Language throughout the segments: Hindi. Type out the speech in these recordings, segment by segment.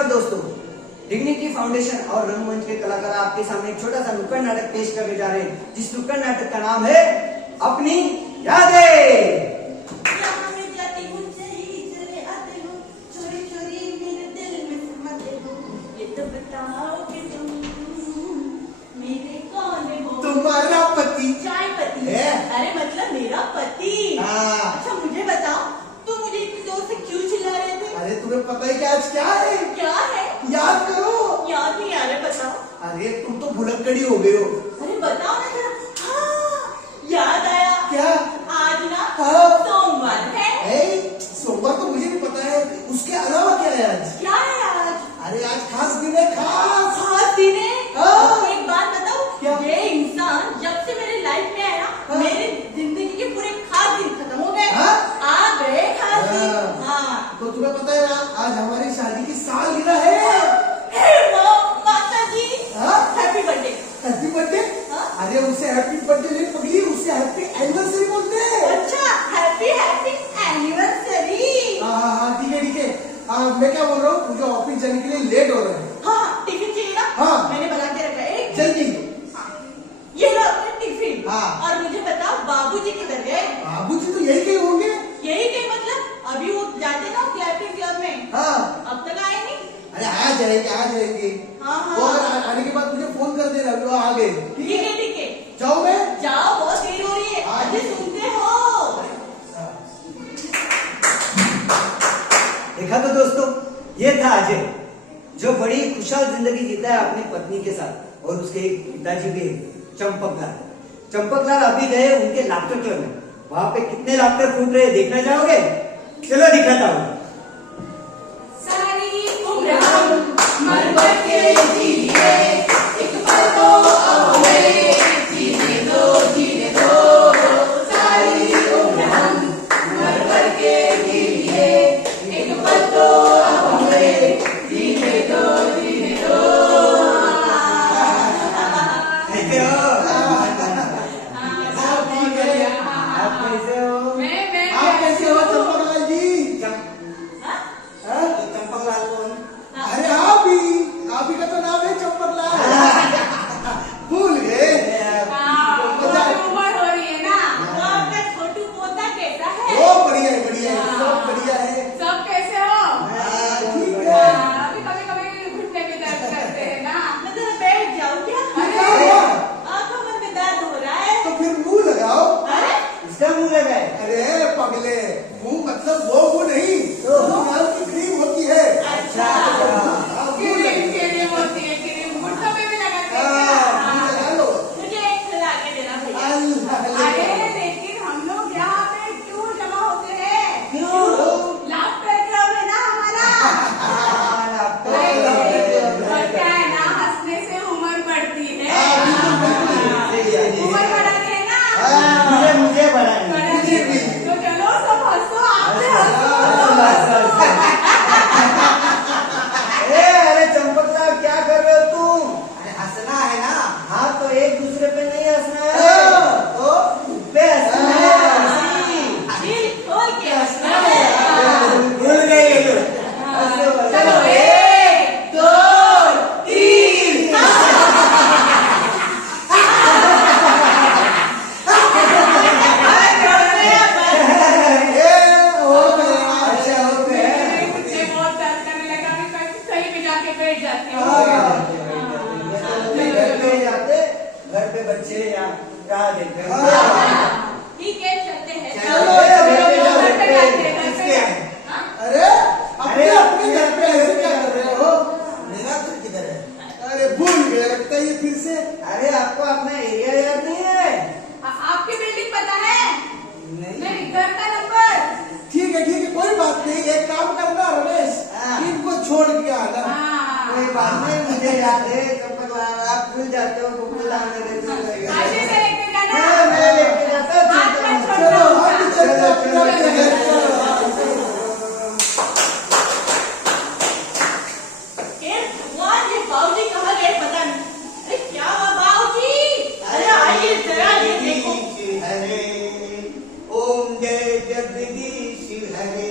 नमस्कार दोस्तों, डिग्निटी फाउंडेशन और रंगमंच के कलाकार आपके सामने एक छोटा सा नुक्कड़ नाटक पेश करने जा रहे हैं, जिस नुक्कड़ नाटक का नाम है अपनी यादें। तुम्हारा पति चाय पति है? अरे मतलब मेरा पति। अच्छा मुझे बताओ, तुम मुझे इतनी जोर से क्यों चिल्ला रहे थे? अरे तुम्हें पता है कि आज क्या है? क्या है? याद करो। याद नहीं आ रहा, बताओ। अरे तुम तो भुलक्कड़ी हो गए हो। अरे बताओ ना जरा। हाँ, याद आया। क्या? आज ना सोमवार है। सोमवार तो मुझे भी पता है, उसके अलावा क्या है आज? क्या है आज? अरे आज खास दिन है, खास दिन है। एक बात बताओ, क्या? ये इंसान जब से मेरे लाइफ में आया ना, मेरे जिंदगी के पूरे खास दिन खत्म हो गए। आ गए खास दिन। हाँ तो तुम्हें पता है ना, आज हमारी शादी की सालगिरह है। माता जी, हैप्पी बर्थडे। Happy birthday? अरे उसे हैप्पी बर्थडे नहीं पगली, उसे हैप्पी एनिवर्सरी बोलते हैं। अच्छा, हैप्पी एनिवर्सरी। हाँ ठीक है ठीक है। मैं क्या बोल रहा हूँ, मुझे ऑफिस जाने के लिए लेट हो रहा है। हाँ, टिफिन चाहिए ना? हाँ। मैंने बना के रखा है। जल्दी। ये लो अपना टिफिन। हाँ। और मुझे बताओ, बाबूजी किधर गए? बाबूजी तो यही कहीं होंगे। यही कहीं मतलब अभी वो जाते ना क्लैपिंग क्लब में। हाँ। अब तक आए नहीं? अरे आ जाएंगे आ जाएंगे। हाँ। वो अगर आने के बाद मुझे फोन कर देना, वो आ गए। ठीक है। जाओ मैं। जाओ, बहुत देर हो रही है। अभी सुनते हो? देखा तो दोस्तों, ये था अजय, जो बड़ी खुशहाल जिंदगी जीता है अपनी पत्नी के साथ, और उसके एक पिताजी भी है, चंपकलाल अभी गए उनके लाफ्टर क्लब में। वहां पे कितने लाफ्टर फूट रहे देखना चाहोगे? चलो दिखाता हूँ। सारी उम्र हम मर मर के जिए, एक पल तो अब हमें जीने दो। सारी उम्र हम मर मर के जिए, एक पल तो अब हमें जीने दो। आप कैसे हो? आप कैसे हो चंपकलाल जी? चंपकलाल कौन? अरे आप ही का तो नाम है चंपकलाल। भूल गए। उम्र हो रही है ना, तो आपका छोटू पोता कैसा है? वो बढ़िया है, सब बढ़िया है। सब कैसे हो? ठीक है। अभी कभी घुटने में दर्द करते हैं ना, मैं जरा बैठ जाऊँ क्या? अरे आंखों में दर्द हो रहा है। तो फिर मुंह लगाओ। अरे इसका मुंह लगाए? अरे पगले, मुंह मतलब वो मुंह नहीं, तो नाल की क्रीम होती है। अच्छा। क्रीम होती है, क्रीम घुटनों में भी लगाते हैं। मुंह लगा लो। मुझे एक ला के देना भैया। अरे लेकिन हम लोग यहाँ पे क्यों जमा होते हैं? क्यों? लाफ्टर क्लब है ना हमारा। और क्या है ना, हंसने से उम्र बढ़ती है। उम्र बढ़ाते हैं ना। मुझे बड़ा तो चलो सब हंसो, आप भी हंसो। अरे चंपकलाल, क्या कर रहे हो तुम? अरे हंसना है ना। हाँ तो एक दूसरे पे नहीं हंसना है, तो पे हंसना है। दिल खोल के हंसना है। भूल गए ये लोग। चलो 1 2 3। बहुत दर्द करने लगा, मैं कहीं पे जाके बैठ जाती हूँ। घर पे बच्चे या क्या देख रहे हो? ठीक है, चलते हैं। चलो, घर पे जाते हैं, घर पे जाते हैं। हाँ? अरे अपने घर पे ऐसे क्या कर रहे हो? मेरा घर किधर है? अरे भूल गए लगता है ये फिर से। अरे आपको अपना एरिया याद नहीं है? आपकी बिल्डिंग पता है? नहीं। घर का नंबर। ठीक है कोई बात नहीं, एक काम करना रमेश, इनको छोड़ के आना। कोई बात नहीं, मुझे याद है। चंपकलाल, आप भूल जाते हो, भूल आने देते हो। आगे से लेके जाना। मैं लेके जाता हूँ। हाथ में चलो छोड़ना। हम चलते अपने घर। भगवान, ये बाबूजी कहाँ गए पता नहीं। अरे क्या हुआ बाबूजी? अरे आइए जरा, ये देखो। हरे ओम जय जगदीश हरे।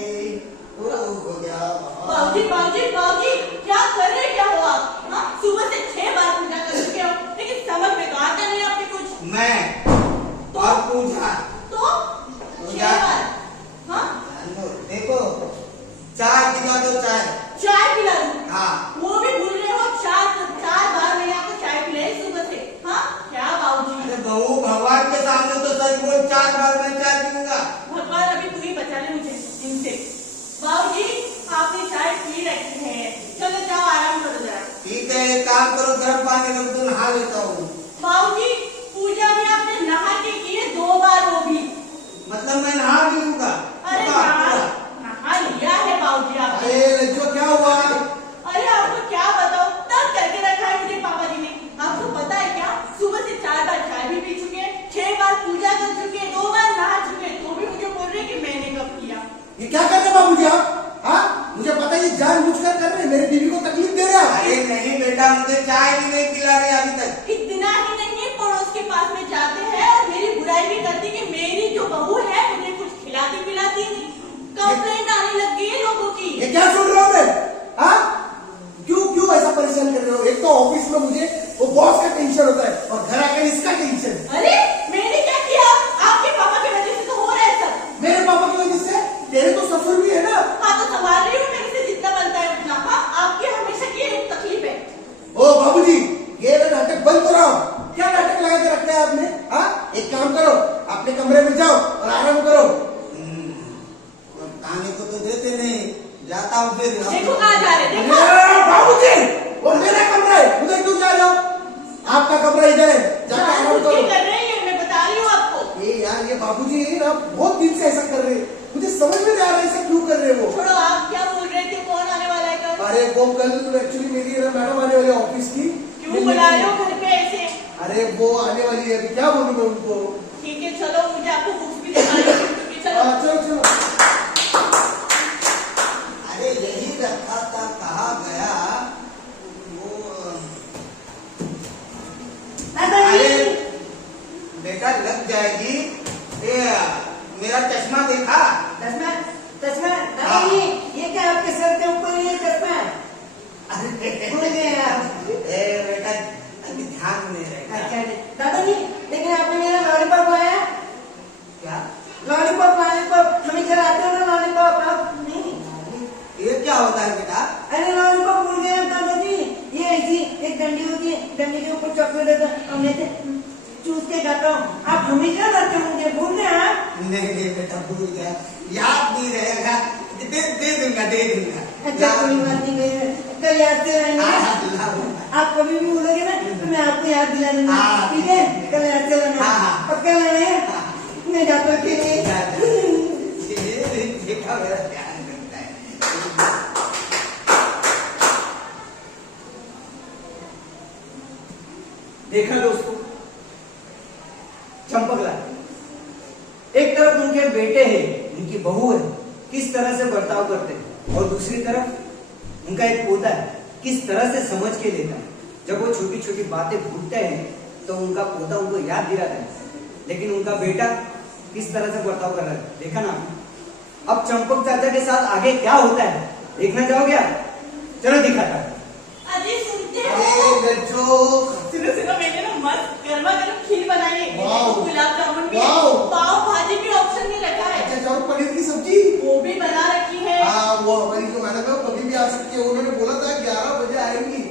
बाबूजी, क्या काम करो, गर्म पानी रख दो, नहा लेता हूँ। बाबूजी पूजा में आपने नहा के किए 2 बार, वो भी। मतलब मैं नहा भी लूंगा? अरे नहा लिया है बाबूजी आपने। अरे लज्जो क्या हुआ? अरे आपको क्या बताओ, तब करके रखा है मुझे पापा जी ने। आपको पता है क्या, सुबह से 4 बार चाय भी पी चुके, 6 बार पूजा कर चुके, 2 बार नहा चुके, तो भी मुझे बोल रहे कि मैंने कब किया। ये क्या कर रहे बाबूजी आप? हाँ, मुझे पता है ये जानबूझकर कर रहे हैं, मेरी बीवी को तकलीफ दे रहे हैं। अरे नहीं बेटा, मुझे चाय भी नहीं पिला रहे अभी तक। इतना ही नहीं, पड़ोस के पास में जाते हैं और मेरी बुराई भी करती कि मेरी जो बहू है मुझे कुछ खिलाती पिलाती नहीं। कंप्लेंट आने लग गई है लोगों की। ये क्या सुन रहा हूँ मैं? हाँ, क्यों ऐसा परेशान कर रहे हो? एक तो ऑफिस में मुझे वो बॉस का टेंशन होता है और घर आकर इसका टेंशन। अरे मैंने क्या किया? आपके पापा की वजह से तो हो रहा है सब। मेरे पापा की वजह से? तेरे तो ससुर भी है ना। हाँ तो संभाल रही हूँ, मेरे से जितना बनता है उतना। हाँ, आपकी हमेशा की एक तकलीफ है। ओ बाबूजी, ये नाटक बंद कराओ। क्या नाटक लगा के रखा है आपने? हाँ, एक काम करो, अपने कमरे में जाओ और आराम करो। खाने को तो देते नहीं, जाता हूँ फिर। देखो कहाँ जा रहे हैं, देखो। बाबूजी, वो मेरा कमरा है, उधर क्यों जा रहे हो? आपका कमरा इधर है, जाकर आराम जानबूझ के करो। कर रहे हैं, मैं बता रही हूँ आपको। ये यार, ये बाबूजी आप बहुत दिन से ऐसा कर रहे हैं, मुझे समझ में नहीं आ रहा है ऐसा क्यों कर रहे हो। छोड़ो, आप क्या बोल रहे थे, कौन आने वाला है कल? अरे वो कल एक्चुअली मेरी मैडम आने वाली है ऑफिस की। क्यों बुला रहे हो घर पे ऐसे? अरे वो आने वाली है, अभी क्या बोलूं मैं उनको। ठीक है चलो, मुझे आपको बुक्स भी दिखानी है। चलो चलो। अरे यही रखा था, कहाँ गया वो? अरे बेटा लग जाएगी। ये मेरा चश्मा देखा? चश्मा दादाजी, ये क्या आपके सर के ऊपर ये चश्मा? भूल गए आप। ए बेटा, अभी ध्यान में नहीं रहेगा। अच्छा दादाजी, लेकिन आपने मेरा लॉलीपॉप लाया? क्या? लॉलीपॉप हमेशा लाते हो ना लॉलीपॉप, आप नहीं? ये क्या होता है बेटा? अरे लॉलीपॉप भूल गए आप दादाजी। ये ऐसी एक डंडी होती है, डंडी के ऊपर चॉकलेट रहता है, हमने से चूस के खाता हूँ। आप हमेशा लाते होंगे, भूल गए आप? नहीं बेटा, भूल गया, याद नहीं रहेगा। दे दूंगा। अच्छा कोई बात नहीं, कल याद से रहेंगे। आप कभी भी भूलोगे ना तो मैं आपको याद दिला दूंगा, ठीक है? कल याद से रहना, पक्का रहना है। मैं जाता हूँ, ठीक है? देखा मेरा ध्यान रखता है। देखा दोस्तों, चंपकलाल, एक तरफ उनके बेटे हैं, उनकी बहू है, किस तरह से बर्ताव करते हैं, और दूसरी तरफ उनका एक पोता है, किस तरह से समझ के लेता है। जब वो छोटी छोटी बातें भूलते हैं तो उनका पोता उनको याद दिलाता है, लेकिन उनका बेटा किस तरह से बर्ताव कर रहा है, देखा ना? अब चंपक चाचा के साथ आगे क्या होता है, देखना चाहोगे आप? चलो दिखाता हूं। अजी सुनते हो? अरे लज्जो, सुनो, मैंने ना मस्त गर्मा गर्म खीर बनाई है, वाओ। गुलाब जामुन भी है, वाओ। पाव भाजी भी ऑप्शन में रखा है, अच्छा, और पनीर की सब्जी? वो भी बना रखी है। हाँ, वो हमारी जो मैडम है वो कभी भी आ सकती है, उन्होंने बोला था 11 बजे आएंगी।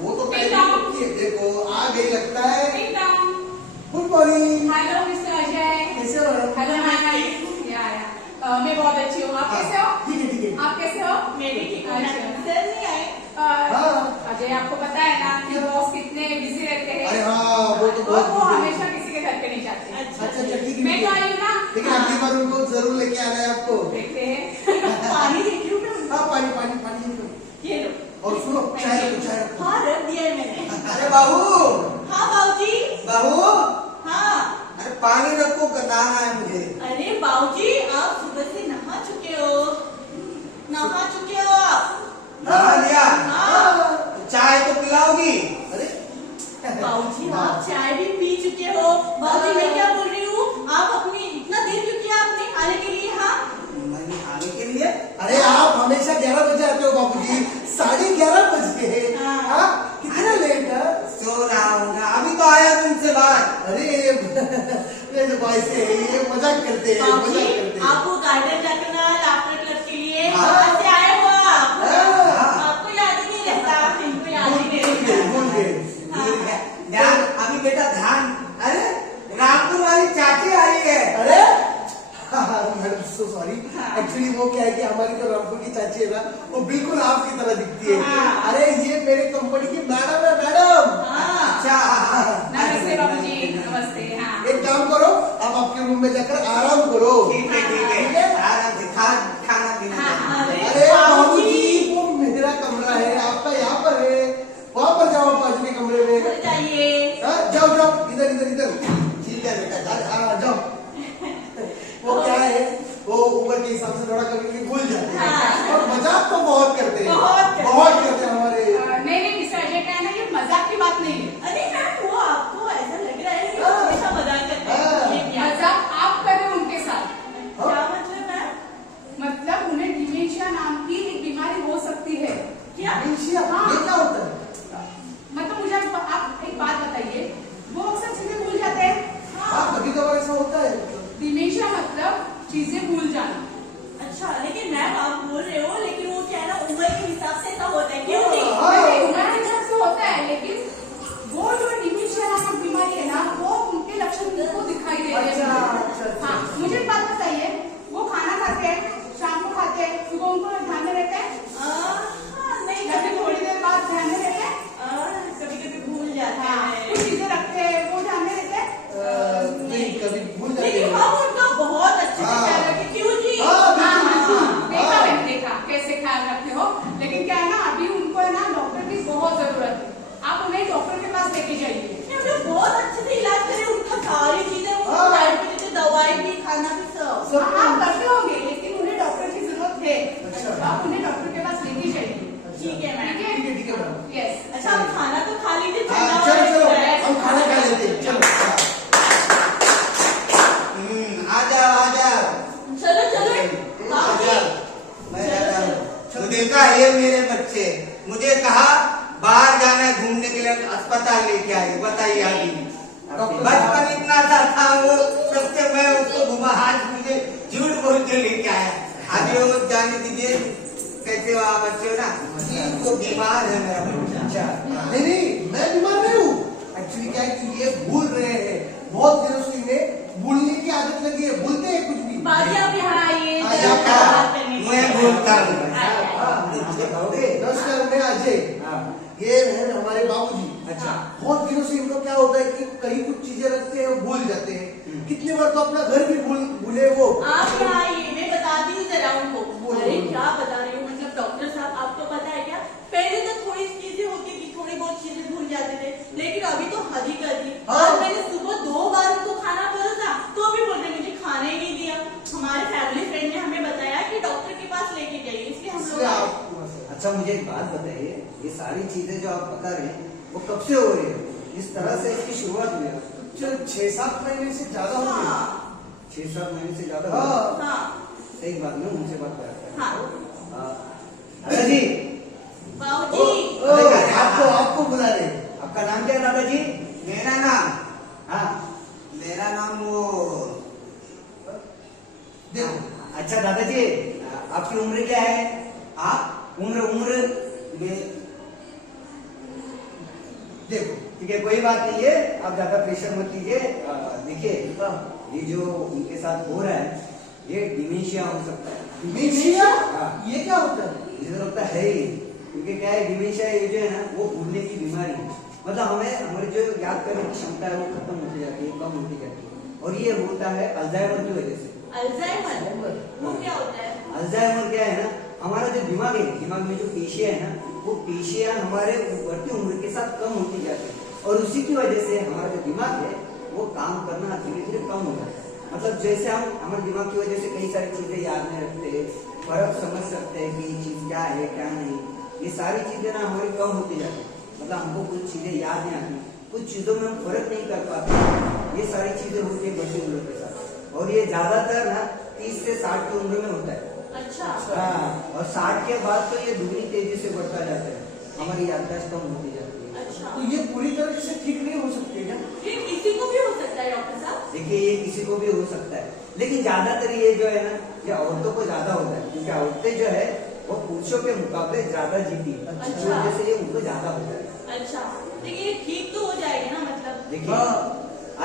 वो तो टाइम है, देखो आ गई लगता है। Good morning. Hello mister Ajay. कैसे हो मैडम? Hello hi. मैं बहुत अच्छी हूँ, आप कैसे हो? ठीक है। आप कैसे हो? मैं भी ठीक हूँ। अच्छा। सर नहीं आए? हाँ। अजय आपको पता है ना कि बॉस कितने बिजी रहते हैं। अरे हाँ, वो तो और बहुत वो busy है। हमेशा किसी के घर पे नहीं जाते। अच्छा, ठीक है। मैं तो आई हूँ ना। लेकिन अगली बार उनको जरूर लेके आना है आपको। देखते हैं। पानी देती हूँ मैं उनको। हाँ, पानी। ये लो। और सुनो, चाय रखो। हाँ रख दिया है मैंने। अरे बाबू, हाँ बाबूजी। बाबू, हाँ। अरे पानी रखो, बताना है मुझे। अरे बाबूजी, आप सुबह से नहा चुके हो आप? नहा लिया? हाँ। चाय तो पिलाओगी? अरे बाबूजी, आप चाय भी पी चुके हो। बाबूजी, मैं क्या बोल रही हूँ, आप अपनी इतना देर क्यों किया आपने आने के लिए? हाँ, मैंने आने के लिए? अरे आप हमेशा 11 बजे आते हो बाबूजी, 11:30 बजे। हाँ। हाँ, कितना लेट है? सो रहा हूँ, अभी तो आया तुमसे बात। अरे मेरे भाई से ये मजाक करते हैं, बाबूजी, मजाक करते हैं। आपको गार्डन जाकर ना लाफ्टर क्लब के लिए हाँ। कहाँ से आए हो आप? हाँ। आपको याद ही नहीं रहता, इनको याद ही नहीं रहता। भूल गए। ध्यान, अभी बेटा ध्यान। अरे रामपुर वाली चाची आई है। अरे मैडम सो सॉरी, हाँ। एक्चुअली वो क्या है कि हमारी जो रामपुर की चाची है ना, वो बिल्कुल आपकी तरह दिखती है। हाँ। अरे ये मेरे कंपनी की मैडम है, मैडम। इधर इधर इधर ठीक है बेटा आ जाओ। वो क्या है, वो उम्र के हिसाब से थोड़ा कभी कभी भूल जाते हैं और मजाक तो बहुत करते हैं, बहुत करते हैं हमारे। नहीं मिस्टर अजय, क्या है ना, ये मजाक की बात नहीं है। अरे मैम वो आपको ऐसा लग रहा है कि वो हमेशा मजाक करते हैं। ये क्या मजाक आप कर रहे हो उनके साथ। क्या मतलब मैम? मतलब उन्हें डिमेंशिया नाम की एक बीमारी हो सकती है। क्या? डिमेंशिया, ये क्या होता है? मतलब मुझे आप एक बात बताइए, वो अक्सर चीजें भूल जाते हैं। हाँ, कभी कभार ऐसा होता है। डिमेंशिया मतलब चीजें भूल जाना। अच्छा, लेकिन मैम आप बोल रहे हो, लेकिन वो क्या है ना, उम्र के हिसाब से ऐसा होता है, क्यों नहीं? नहीं, उम्र के हिसाब से होता है, लेकिन वो जो डिमेंशिया नामक बीमारी है ना, वो उनके लक्षण उनको दिखाई दे रहे हैं। अच्छा। हाँ, मुझे एक बात बताइए, वो खाना खाते हैं, शाम को खाते हैं, सुबह उनको ध्यान में रहता है? हाँ, नहीं, कभी थोड़ी देर बाद ध्यान में रहता है? कभी कभी भूल जाता हाँ, है। कुछ चीजें रखते हैं, वो ध्यान में रहता है? नहीं, कभी भूल जाते लेकिन हैं। हम उनका बहुत अच्छे से ख्याल रखें, क्यों जी? हाँ, बिल्कुल, बिल्कुल। देखा मैंने, देखा कैसे ख्याल रखते हो। लेकिन क्या है ना, अभी उनको है ना डॉक्टर की बहुत जरूरत है। आप उन्हें डॉक्टर के पास लेके जाइए। हम बहुत अच्छे से इलाज करें, उनका सारी चीजें, वो हाँ। टाइम पे देते, दवाई भी, खाना भी, सब। सब हाँ, आप करते होंगे, लेकिन उन्हें डॉक्टर की जरूरत है। अच्छा। आप उन्हें डॉक्टर के पास लेके जाइए। ठीक है मैम। ठीक है? ठीक है मैम। यस। अच्छा, आप खाना तो खा लीजिए। हाँ, चलो हम खाना खा लेते हैं, चलो। आ जाओ चलो चलो आ बाबूजी। जाओ, मैं जाता हूँ। तो देखा ये मेरे बच्चे, मुझे कहा बाहर जाना है घूमने के लिए, अस्पताल लेके आए। बताइए अभी बचपन इतना था वो, सबसे मैं उसको घुमा, आज मुझे झूठ बोल के लेके आया। अभी वो जाने दीजिए, कैसे हो आप बच्चे हो ना, तो बीमार है मेरा बच्चा। अच्छा, नहीं मैं बीमार नहीं हूँ। एक्चुअली क्या है कि ये भूल रहे हैं, बहुत दिनों से इन्हें भूलने की आदत लगी है, भूलते हैं कुछ भी। बाजी आप यहाँ आइए, हाँ, जरा यहाँ बात करनी है। मैं भूलता हूँ। नमस्कार, मैं अजय। ये है हमारे बाबूजी। अच्छा। बहुत दिनों से इनको क्या होता है कि कहीं कुछ चीजें रखते हैं, भूल जाते हैं। कितने बार तो अपना घर भी भूले वो। आप यहाँ आइए, मैं बताती हूँ जरा उनको। बोलो, अरे बोलो। क्या बता रही हूँ, मतलब डॉक्टर साहब आपको पता है क्या, पहले तो थोड़ी चीजें होती थी, थोड़ी बहुत चीजें भूल जाते थे, लेकिन अभी तो हद ही कर दी। हाँ। आज मैंने सुबह 2 बार उनको खाना परोसा, तो भी बोल रहे मुझे खाने ही नहीं दिया। हमारे फैमिली फ्रेंड ने हमें बताया कि डॉक्टर के पास लेके जाइए, इसलिए हम लोग आए। अच्छा, मुझे एक बात बताइए, ये सारी चीजें जो आप बता रहे हैं वो कब से हो रही है? इस तरह से इसकी शुरुआत हुई है? 6-7 महीने से ज्यादा हो गए। हाँ 6-7 महीने से ज्यादा हो गई? हाँ। हाँ सही बात नहीं, उनसे बात कर। हाँ दादाजी, बाबूजी। आपको बुला रहे हैं। आपका नाम क्या है दादाजी? मेरा नाम, हाँ, मेरा नाम वो, देखो, अच्छा दादाजी, आपकी उम्र क्या है? आप उम्र देखो, ठीक है, कोई बात नहीं है, आप ज्यादा प्रेशर मत लीजिए। देखिए, ये जो उनके साथ हो रहा है, ये डिमेंशिया हो सकता है। डिमेंशिया? हाँ। ये क्या होता है? मुझे तो लगता है ही, क्योंकि क्या है, डिमेंशिया ये जो है ना, वो भूलने की बीमारी है। मतलब हमारी जो याद करने की क्षमता है वो खत्म होती जाती है, कम होती जाती है, और ये होता है अल्जाइमर की वजह से। अल्जाइमर वो क्या होता है? अल्जाइमर क्या है ना, हमारा जो दिमाग है, दिमाग में जो पेशियां है ना, वो पेशियां हमारे बढ़ती उम्र के साथ कम होती जाती है, और उसी की वजह से हमारा जो दिमाग है वो काम करना धीरे धीरे कम हो जाता है। मतलब जैसे हम हमारे दिमाग की वजह से कई सारी चीजें याद नहीं रखते, फर्क समझ सकते हैं कि ये चीज क्या है क्या नहीं, ये सारी चीजें ना हमारी कम होती जाती है। मतलब हमको कुछ चीजें याद नहीं आती, कुछ चीजों में हम फर्क नहीं कर पाते, ये सारी चीजें होती है बढ़ती उम्र के साथ, और ये ज्यादातर ना 30 से 60 की उम्र में होता है। अच्छा हाँ, और 60 के बाद तो ये दुगनी तेजी से बढ़ता जाता है, हमारी याददाश्त कम होती जाती है। अच्छा, तो ये पूरी तरह से ठीक नहीं हो सकते क्या? ये किसी को भी हो सकता है डॉक्टर साहब? देखिए, ये किसी को भी हो सकता है, लेकिन ज्यादातर ये जो है ना, ये औरतों को ज्यादा होता है, क्योंकि औरतें जो है वो पुरुषों के मुकाबले ज्यादा जीती है, अच्छा। इस वजह से ये उनको ज्यादा होता है। अच्छा, लेकिन ये ठीक तो हो जाएगी ना, मतलब? देखिए,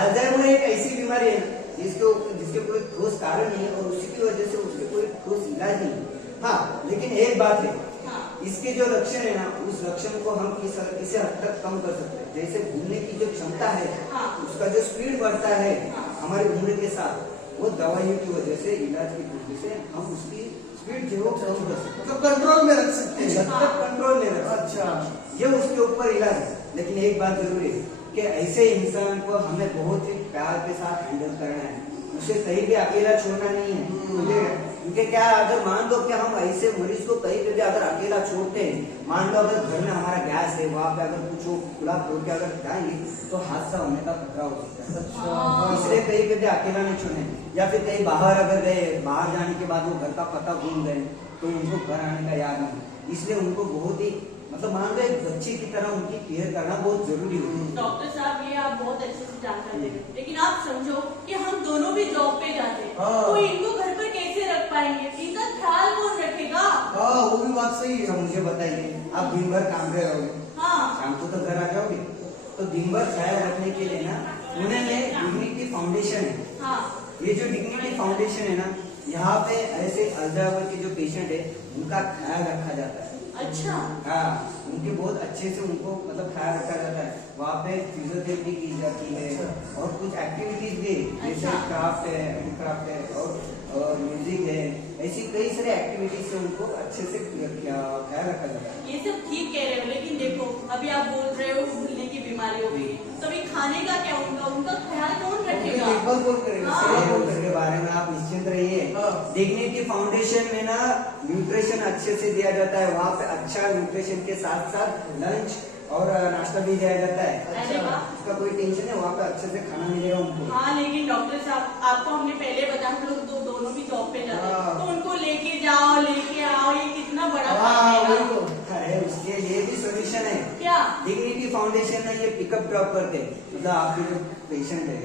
अल्जाइमर एक ऐसी बीमारी है ना, जिसके कोई ठोस कारण नहीं है, और उसी की वजह से उसके कोई ठोस इलाज नहीं है। हाँ, लेकिन एक बात है, हाँ इसके जो लक्षण है ना, उस लक्षण को हम किसी हद तक कम कर सकते हैं। जैसे भूलने की जो क्षमता है, हाँ। उसका जो स्पीड बढ़ता है हाँ। हमारी उम्र के साथ, वो दवाइयों की वजह से, इलाज की वजह से हम उसकी स्पीड जो है वो कम कर सकते हैं, मतलब कंट्रोल में रख सकते हैं। जब तक कंट्रोल में रख सकते अच्छा, हैं। ये उसके ऊपर इलाज है। लेकिन एक बात जरूरी है, कि ऐसे इंसान को हमें बहुत ही प्यार के साथ हैंडल करना है, उसे कहीं भी अकेला छोड़ना नहीं है, समझे? क्योंकि क्या अगर मान लो कि हम ऐसे मरीज को कहीं पे भी अगर अकेला छोड़ते हैं, मान लो अगर घर में हमारा गैस है, वहां पे अगर कुछ खुला तोड़ के अगर जाएंगे तो हादसा होने का खतरा हो सकता है। इसलिए कहीं पे भी अकेला नहीं छोड़े। या फिर कहीं बाहर अगर गए, बाहर जाने के बाद वो घर का पता भूल गए तो उनको घर आने का याद नहीं, इसलिए उनको बहुत ही मतलब मान लो एक बच्चे की तरह उनकी केयर करना बहुत जरूरी होती है। डॉक्टर साहब ये आप बहुत अच्छे से जानकारी दे रहे हैं, लेकिन आप समझो कि हम दोनों भी जॉब पे जाते हैं, हाँ। तो इनको घर पर कैसे रख पाएंगे? इनका ख्याल कौन रखेगा? हाँ वो भी बात सही अच्छा है। मुझे बताइए, आप दिन भर काम पे रहोगे, हाँ शाम को तो घर आ जाओगे, तो दिन भर ख्याल रखने के लिए ना पुणे में डिग्निटी फाउंडेशन है। हाँ ये जो डिग्निटी फाउंडेशन है ना, यहाँ पे ऐसे अल्जाइमर के जो पेशेंट है उनका ख्याल रखा जाता है। अच्छा हाँ, उनके बहुत अच्छे से उनको मतलब ख्याल रखा जाता है। वहाँ पे फिजियोथेरेपी की जाती है और कुछ एक्टिविटीज भी जैसे अच्छा। क्राफ्ट है, हैंडक्राफ्ट है और म्यूजिक है, ऐसी कई सारी एक्टिविटीज से उनको अच्छे से ख्याल रखा जाता है। ये सब ठीक कह रहे हो, लेकिन देखो अभी आप बोल रहे हो भूलने की बीमारी हो गई है, तो अभी खाने का क्या उनका उनका ख्याल कौन रखेगा? देखभाल कौन करेगा? हाँ। सेवा कौन उसके करेगा? बारे में आप निश्चिंत रहिए। हाँ। डिग्निटी फाउंडेशन में ना न्यूट्रिशन अच्छे से दिया जाता है, वहाँ पे अच्छा न्यूट्रिशन के साथ साथ लंच और नाश्ता भी दिया जाता है। अरे वाह। उसका कोई टेंशन है, वहाँ पे अच्छे से खाना मिलेगा उनको। हाँ लेकिन डॉक्टर साहब आपको हमने पहले बताया हम लोग दोनों भी जॉब पे जाते हैं, हाँ। तो उनको लेके जाओ लेके आओ, ये कितना बड़ा हाँ काम वही है। तो। अरे उसके लिए भी सोल्यूशन है। क्या? डिग्निटी फाउंडेशन में ये पिकअप ड्रॉप करते हैं, मतलब आपके जो पेशेंट है,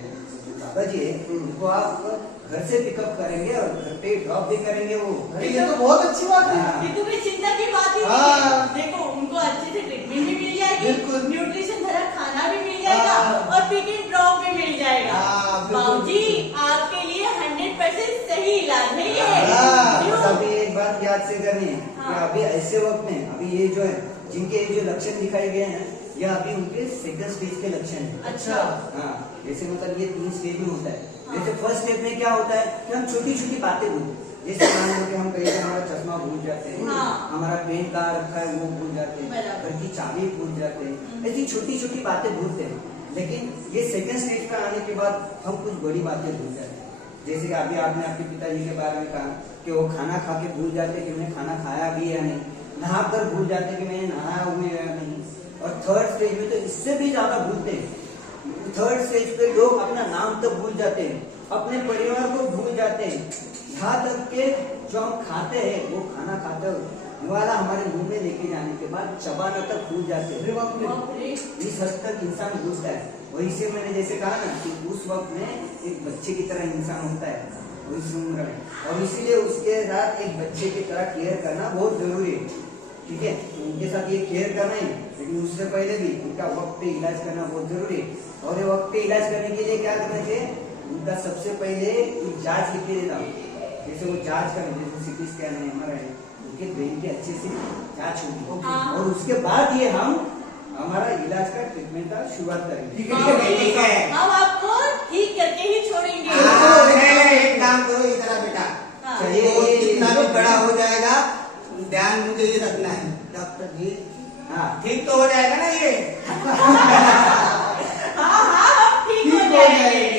जो दादाजी है, उनको आप घर से पिकअप करेंगे और घर पे ड्रॉप भी करेंगे वो। अरे ये तो बहुत अच्छी बात है। हाँ। ये तो कोई चिंता की बात ही नहीं हाँ। है। देखो उनको अच्छे से ट्रीटमेंट भी मिल जाएगी, बिल्कुल। न्यूट्रिशन भरा खाना भी मिल जाएगा हाँ। और पिक एंड ड्रॉप भी मिल जाएगा। हाँ, बिल्कुल। बाबूजी आपके लिए 100% सही इलाज है ये। हाँ। क्यों? बस अभी एक बात याद से करनी है हाँ। कि अभी ऐसे वक्त में अभी ये जो है जिनके ये जो लक्षण दिखाए गए हैं, ये अभी उनके सेकंड स्टेज के लक्षण है। अच्छा। हाँ, जैसे मतलब ये 3 स्टेज में होता है। हाँ। जैसे फर्स्ट स्टेप में क्या होता है कि हम छोटी छोटी बातें भूलते हैं, जैसे मान लो कि हम कहीं पे हमारा चश्मा भूल जाते हैं, हाँ। हमारा पेन कहाँ रखा है वो भूल जाते हैं, बराबर। घर की चाबी भूल जाते हैं, ऐसी छोटी छोटी बातें भूलते हैं। लेकिन ये सेकंड स्टेज पे आने के बाद हम कुछ बड़ी बातें भूल जाते हैं। जैसे कि अभी आपने आपके पिताजी के बारे में कहा कि वो खाना खा के भूल जाते कि मैंने खाना खाया भी या नहीं, नहा कर भूल जाते कि मैंने नहाया हुआ या नहीं। और थर्ड स्टेज में तो इससे भी ज्यादा भूलते हैं। थर्ड स्टेज पे लोग अपना नाम तक भूल जाते हैं, अपने परिवार को भूल जाते हैं, यहाँ तक के जो हम खाते हैं वो खाना खाते वाला हमारे मुंह में लेके जाने के बाद चबाना तक भूल जाते अरे हैं। बाप रे। बाप रे। इस हद तक इंसान भूलता है। वही से मैंने जैसे कहा ना कि उस वक्त में एक बच्चे की तरह इंसान होता है उस उम्र में, और इसीलिए उसके साथ एक बच्चे की तरह केयर करना बहुत जरूरी है। ठीक है, तो उनके साथ ये केयर करना है, लेकिन उससे पहले भी उनका वक्त पे इलाज करना बहुत जरूरी है। और ये वक्त पे इलाज करने के लिए क्या करना चाहिए, उनका सबसे पहले एक जांच लिख के देता हूँ। जैसे वो जांच करें, जैसे सीटी स्कैन है हमारा है, उनके ब्रेन की अच्छे से जांच होगी, हाँ। और उसके बाद ये हम हमारा इलाज का ट्रीटमेंट का शुरुआत करेंगे। ठीक है, ठीक है। हम आपको ठीक करके ही छोड़ेंगे। एक काम करो इतना बेटा, हाँ। चलिए वो कितना भी बड़ा हो जाएगा, ध्यान मुझे ये रखना है डॉक्टर जी। हाँ, ठीक तो हो जाएगा ना ये? हाँ हाँ हम ठीक हो ठीक हो जाएंगे। जाएंगे।